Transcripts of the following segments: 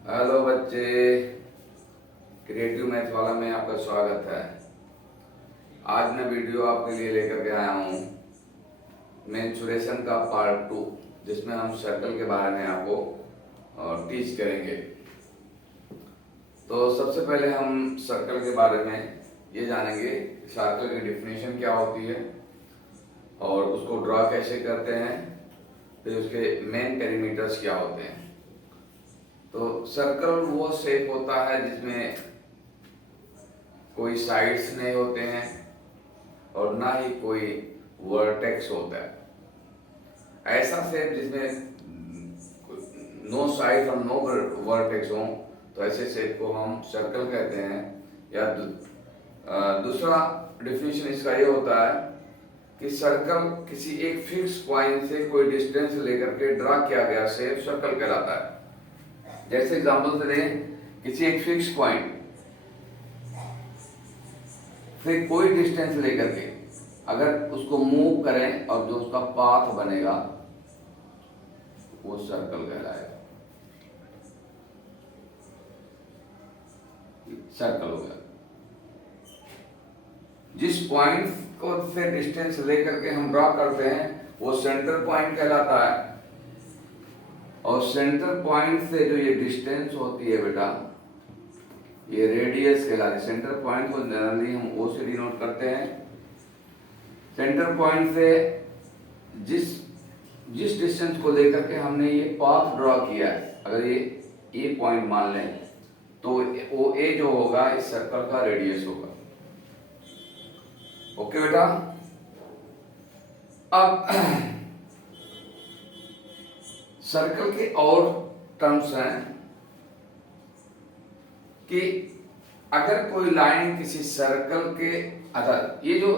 Hello बच्चे, creative math वाला में आपका स्वागत है। आज मैं वीडियो आपके लिए लेकर के आया हूँ मेंसुरेशन का पार्ट 2, जिसमें हम सर्कल के बारे में आपको टीच करेंगे। तो सबसे पहले हम सर्कल के बारे में ये जानेंगे सर्कल की डिफिनेशन क्या होती है और उसको ड्रा कैसे करते हैं, फिर उसके मेन पेरीमीटर्स क्या होते हैं। तो सर्कल वो शेप होता है जिसमें कोई साइड्स नहीं होते हैं और ना ही कोई वर्टेक्स होता है। ऐसा शेप जिसमें नो साइड और नो वर्टेक्स हो, तो ऐसे शेप को हम सर्कल कहते हैं। या दूसरा डिफिनेशन इसका ये होता है कि सर्कल किसी एक फिक्स पॉइंट से कोई डिस्टेंस लेकर के ड्रा किया गया शेप सर्कल कहलाता है। जैसे एग्जांपल से दें, किसी एक फिक्स पॉइंट से कोई डिस्टेंस लेकर के अगर उसको मूव करें और जो उसका पाथ बनेगा वो सर्कल कहलाएगा। सर्कल हो गया। जिस पॉइंट को से डिस्टेंस लेकर के हम ड्रा करते हैं वो सेंटर पॉइंट कहलाता है। और सेंटर पॉइंट से जो ये डिस्टेंस होती है बेटा, ये रेडियस कहलाती है। सेंटर पॉइंट को जनरली हम ओ से डिनोट करते हैं। सेंटर पॉइंट से जिस डिस्टेंस को लेकर के हमने ये पाथ ड्रॉ किया है, अगर ये ए पॉइंट मान लें तो वो ए जो होगा इस सर्कल का रेडियस होगा। ओके बेटा। अब सर्कल के और टर्म्स हैं कि अगर कोई लाइन किसी सर्कल के अगर ये जो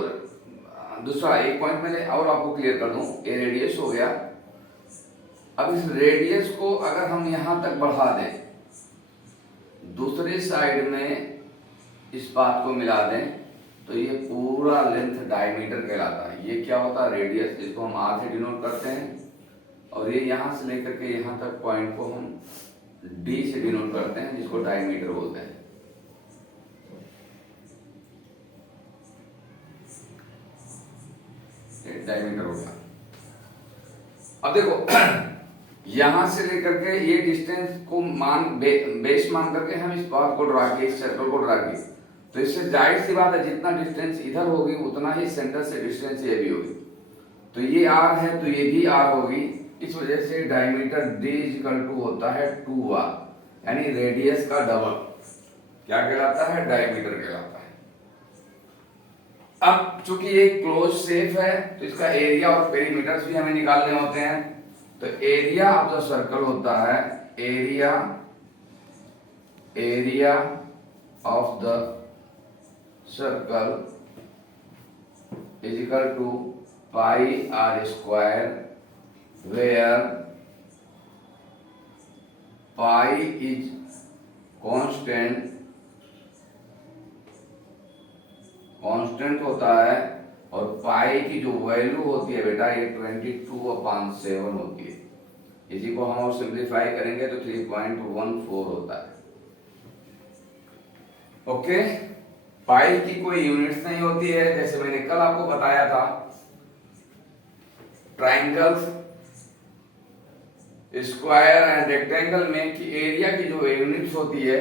दूसरा एक पॉइंट मैंने और आपको क्लियर कर दूं, ये रेडियस हो गया। अब इस रेडियस को अगर हम यहां तक बढ़ा दें, दूसरे साइड में इस पाथ को मिला दें, तो ये पूरा लेंथ डायमीटर कहलाता है। ये क्या होता है? रेडियस, जिसको हम आर से डिनोट करते हैं। और ये यहां से लेकर के यहां तक पॉइंट को हम डी से डिनोट करते हैं, जिसको डायमीटर बोलते हैं। डायमीटर हो गया। अब देखो यहां से लेकर के ये डिस्टेंस को बेस मान करके हम इस पाथ को ड्रा किए, इस सर्कल को ड्रा किए, तो इससे जाहिर सी बात है जितना डिस्टेंस इधर होगी उतना ही सेंटर से डिस्टेंस ये भी होगी। तो ये आर है तो ये भी आर होगी। इस वजह से डायमीटर d इक्वल टू होता है 2r, यानी रेडियस का डबल। क्या कहलाता है? डायमीटर कहलाता है। अब चूंकि ये क्लोज शेप है तो इसका एरिया और पेरीमीटर्स भी हमें निकालने होते हैं। तो एरिया ऑफ द सर्कल होता है area of the circle is equal to pi R square, where pi is constant होता है। और पाई की जो वैल्यू होती है बेटा ये 22/7 होती है। इसी को हम और सिंप्लीफाई करेंगे तो 3.14 होता है। ओके। पाई की कोई यूनिट्स नहीं होती है, जैसे मैंने कल आपको बताया था। ट्राइंगल्स, स्क्वायर एंड रेक्टेंगल में कि एरिया की जो यूनिट्स होती है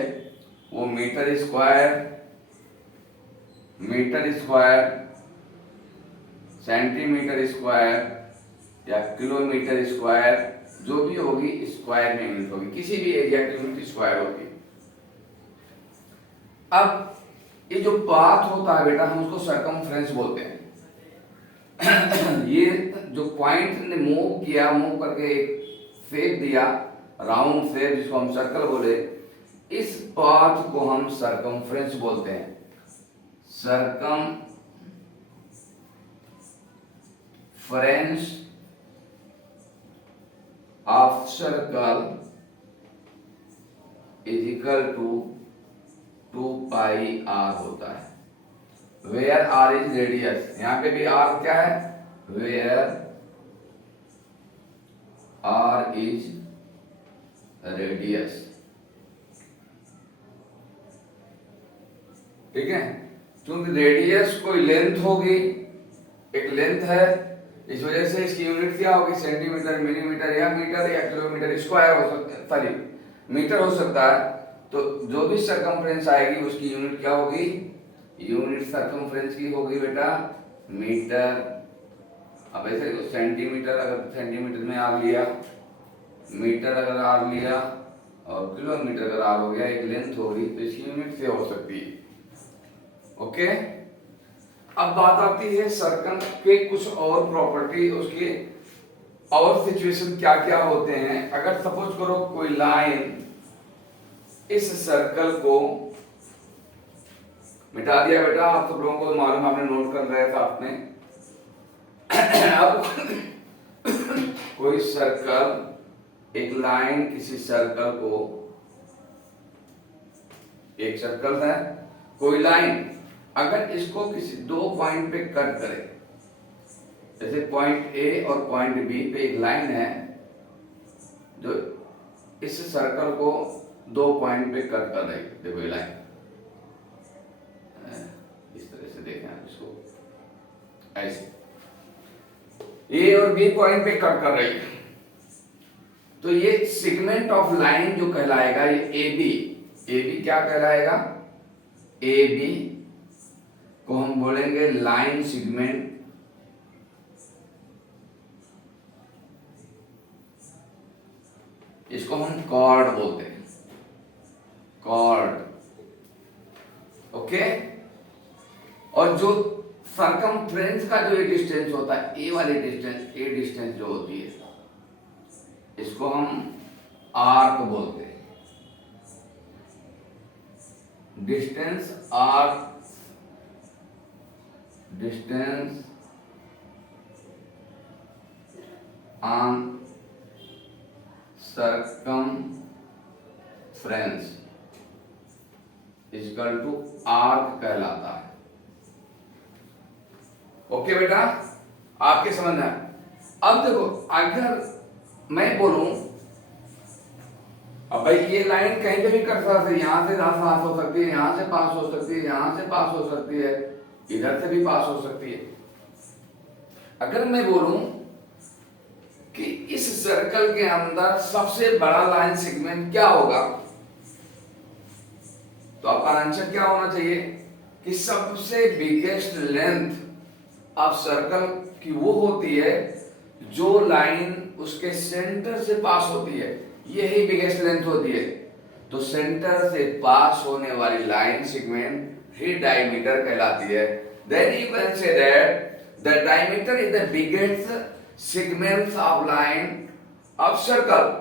वो मीटर स्क्वायर, सेंटीमीटर स्क्वायर या किलोमीटर स्क्वायर, जो भी होगी स्क्वायर में यूनिट होगी। किसी भी एरिया की यूनिट स्क्वायर होगी। अब ये जो पाथ होता है बेटा हम उसको सरकमफ्रेंस बोलते हैं। ये जो पॉइंट ने मूव करके एक शेप दिया, राउंड शेप, जिसको हम सर्कल बोले, इस पाथ को हम सरकमफ्रेंस बोलते हैं। Circumference of circle is equal to 2πr होता है। वेयर r इज रेडियस, यहां पे भी r क्या है? वेयर r is radius ठीक है, क्योंकि रेडियस कोई लेंथ होगी, एक लेंथ है, इस वजह से इसकी यूनिट क्या होगी, सेंटीमीटर, मिलीमीटर या मीटर या किलोमीटर, स्क्वायर हो सकता है, सॉरी मीटर हो सकता है। तो जो भी सरकमफ्रेंस आएगी उसकी यूनिट क्या होगी, यूनिट सरकमफ्रेंस की होगी बेटा मीटर। अब ऐसे सेंटीमीटर, अगर सेंटीमीटर में आर लिया, मीटर अगर आर लिया और किलोमीटर अगर आर हो गया, एक लेंथ होगी तो इसकी यूनिट से हो सकती है। ओके, अब बात आती है सर्कल के कुछ और प्रॉपर्टी, उसके और सिचुएशन क्या क्या होते हैं। अगर सपोज करो कोई लाइन इस सर्कल को मिटा दिया बेटा, आप सब लोगों को मालूम, आपने नोट कर रहे थे आपने। अब कोई सर्कल, एक लाइन किसी सर्कल को, एक सर्कल है, कोई लाइन अगर इसको किसी दो पॉइंट पे कट करे, जैसे पॉइंट ए और पॉइंट बी पे एक लाइन है जो इस सर्कल को दो पॉइंट पे कट कर रही है, देखो ये लाइन इस तरह से देखें आप इसको, ऐसे ए और बी पॉइंट पे कट कर रही है, तो ये सेगमेंट ऑफ लाइन जो कहलाएगा, ये ए बी क्या कहलाएगा, ए बी को हम बोलेंगे लाइन सेगमेंट, इसको हम कॉर्ड बोलते हैं, कॉर्ड। ओके, और जो सरकमफ्रेंस का जो डिस्टेंस होता है, ए वाली डिस्टेंस, ए डिस्टेंस जो होती है, इसको हम आर्क बोलते हैं, distance arc, distance on circumference equal to arc कहलाता है। ओके बेटा, आपके समझ में। अब देखो, अगर मैं बोलूं, अब भाई ये लाइन कहीं पे भी कट सकती है, यहां से पास हो सकती है, यहां से पास हो सकती है, यहां से पास हो सकती है, इधर से भी पास हो सकती है। अगर मैं बोलूं कि इस सर्कल के अंदर सबसे बड़ा लाइन सेगमेंट क्या होगा, तो आपका आंसर क्या होना चाहिए कि सबसे बिगेस्ट लेंथ ऑफ सर्कल की वो होती है जो लाइन उसके सेंटर से पास होती है, यही बिगेस्ट लेंथ होती है। तो सेंटर से पास होने वाली लाइन सेगमेंट ही डायमीटर कहलाती है। Then you can say that the diameter is the biggest segments of line of circle.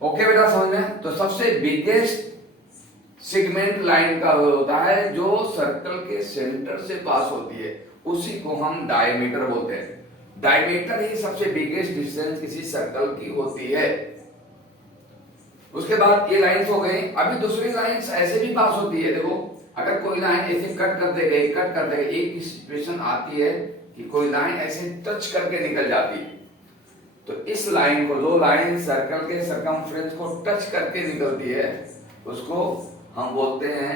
Okay बेटा, समझ में। तो सबसे बिगेस्ट सेगमेंट लाइन का होता है जो सर्कल के सेंटर से पास होती है, उसी को हम डायमीटर बोलते हैं। डायमीटर ही सबसे बिगेस्ट डिस्टेंस किसी सर्कल की होती है। उसके बाद ये लाइंस हो गई। अभी दूसरी लाइंस ऐसे भी पास होती है। देखो, अगर कोई लाइन ऐसे कट करते गए, एक सिचुएशन आती है कि कोई लाइन ऐसे टच करके निकल जाती है, तो इस लाइन को, जो लाइन सर्कल के सरकमफ्रेंस को टच करके निकलती है, उसको हम बोलते हैं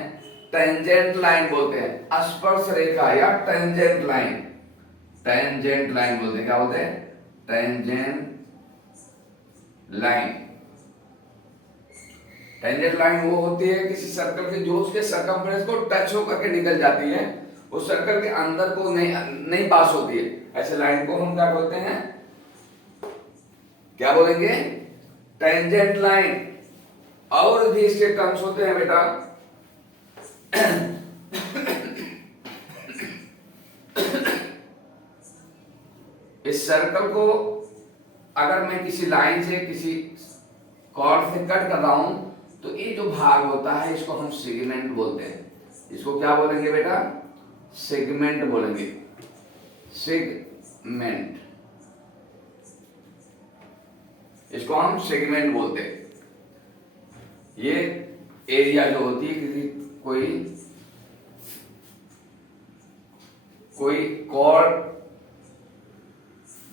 टेंजेंट लाइन बोलते हैं, स्पर्श रेखा या टेंजेंट लाइन। टेंजेंट लाइन बोलते हैं, क्या बोलते हैं, टेंजेंट लाइन। टेंजेंट लाइन वो होती है किसी सर्कल के जो उसके सरकमफ्रेंस को टच होकर के निकल जाती है, उस सर्कल के अंदर को नहीं पास होती है। ऐसे लाइन को हम क्या बोलते हैं, क्या बोलेंगे, टेंजेंट लाइन। और भी इसके टर्म्स होते हैं बेटा। इस सर्कल को अगर मैं किसी लाइन से, किसी कॉर्ड से कट कर रहा हूं, तो ये जो भाग होता है इसको हम सेगमेंट बोलते हैं। इसको क्या बोलेंगे बेटा, सेगमेंट बोलेंगे, सेगमेंट, इसको हम सेगमेंट बोलते हैं। ये एरिया जो होती है किसी कोई कॉर्ड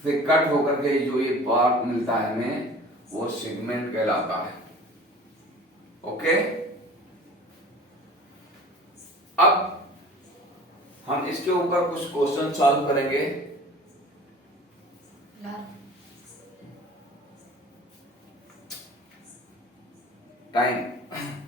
से कट होकर के जो ये पार्ट मिलता है हमें, वो सेगमेंट कहलाता है। ओके, हम इसके ऊपर कुछ क्वेश्चन सॉल्व करेंगे। टाइम